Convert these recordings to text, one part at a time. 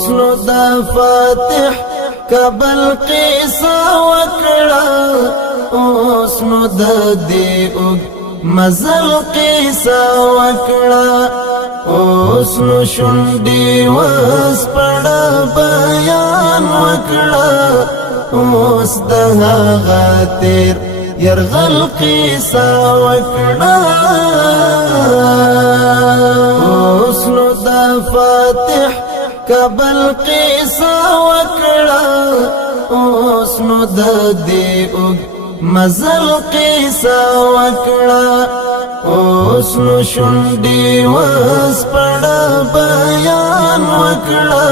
اوس نو د فاتح کابل قصه وکړه اوس نو د دې مزل قصه وکړه اوس نو شونډې وسپړه بیان وکړه اوس د هغه تیر يرغل قصه وکړه اوس نو د فاتح کابل قصه وکړه اوس نو د دې مزل قصه وکړه اوس نو شونډې وسپړه بیان وکړه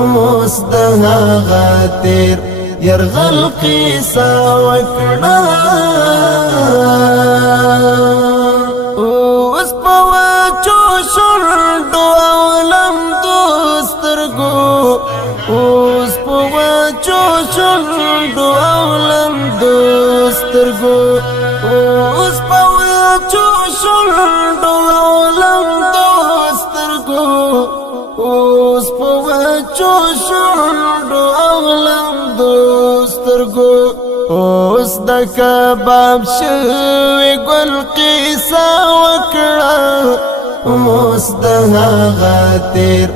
اوس د هغه تیر يرغل قصه وکړه اوس په وچو شونډو او لمدو سترګو اوس په وچو شونډو او لمدو سترګو اوس په وچو شونډو او لمدو سترګو اوس په وچو شونډو او لمدو سترګو اوس د کباب شوی ګل قصه وکړه اوس د هغه تیر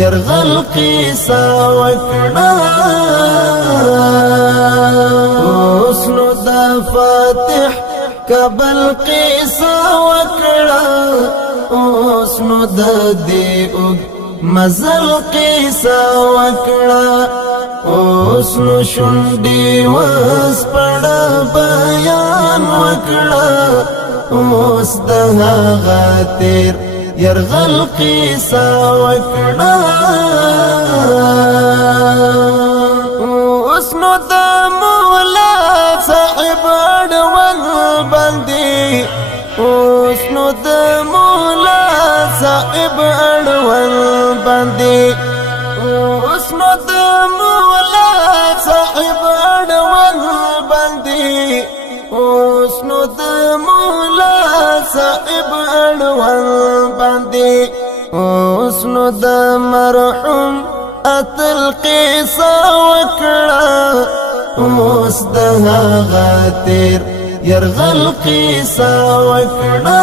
يرغل قصه وکړه اوس نو د فاتح کابل قصه وکړه اوس نو د دې مزل قصه وکړه اوس نو شونډې وسپړه بیان وکړه اوس د هغه تیر يرغل قصه وکړه اوس نو د مولا صاحب اړوند باندې اوس نو د مولا صاحب اړوند باندې اوس نو د مولا صاحب اړوند باندې اوس نو د مولا صاحب اړوند باندې اوس نو د مرحوم اتل قصه وکړه اوس د هغه تیر يرغل قصه وکړه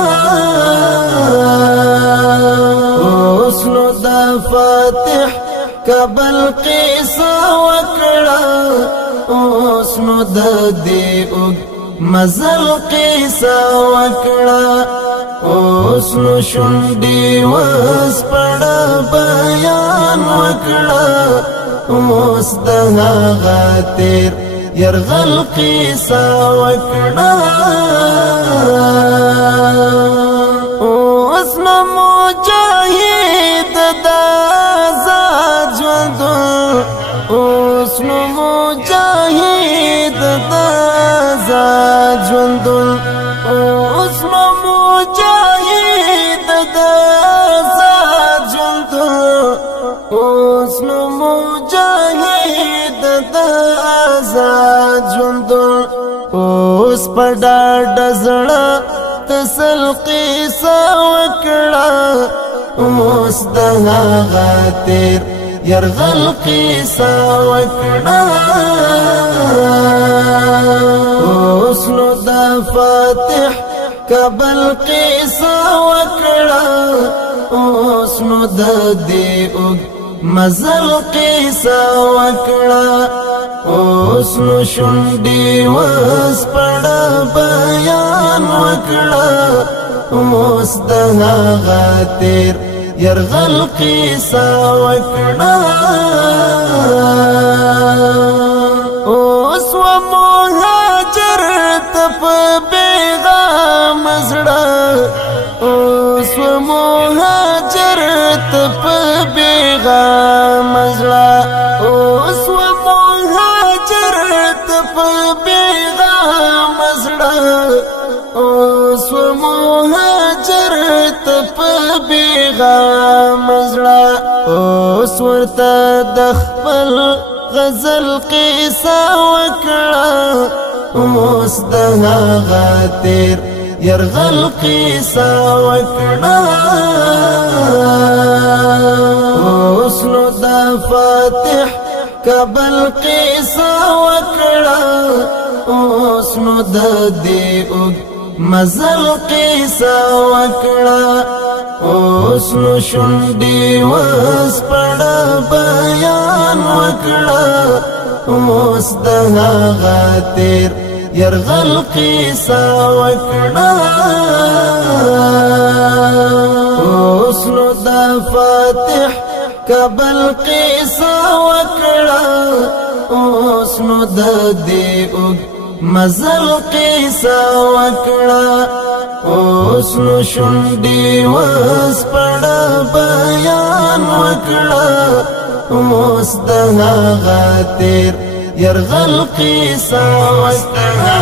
اوس نو د فاتح کابل قصه وکړه اوس نو د دې مزل قصه وکړه اوس نو شونډې وسپړه بیان وکړه اوس د هغه تیر يرغل قصه وکړه اوس نو مجاهد د آزاد ژوند اوس نو مجاهد د آزاد ژوند اوس نو مجاهد د آزاد ژوند اوس نو مجاهد د آزاد ژوند اوس په ډاډه زړه تسل قصه وکړه اوس د هغه تیر يرغل قصه وکړه اوس نو د فاتح کابل قصه وکړه اوس نو د دې مزل قصه وکړه اوس نو شونډې وسپړه بیان وکړه اوس د هغه تیر يرغل قصه وکړه اوس و مهاجر ته په بیغام زړه اوس و مهاجر ته په بیغام زړه اوس و مهاجر ته په بیغام زړه اوس و مهاجر ته په بیغام زړه اوس ورته د خپل غزل قصه وکړه اوس د هغه تیر يرغل قصه وکړه اوس نو دا فاتح کبل قیسا وکړه اوس نو د دې مزل قیسا وکړه اوس نو شونډې وس پړه بیان وکړه اوس د هغه تیر يرغل قیسا وکړه اوس نو دا فاتح کبل قیسا وکړه اوس نو د دې مزل قیسا وکړه اوس نو شونډې وس پړه بیان وکړه اوس د هغه تیر يرغل قیسا وکړه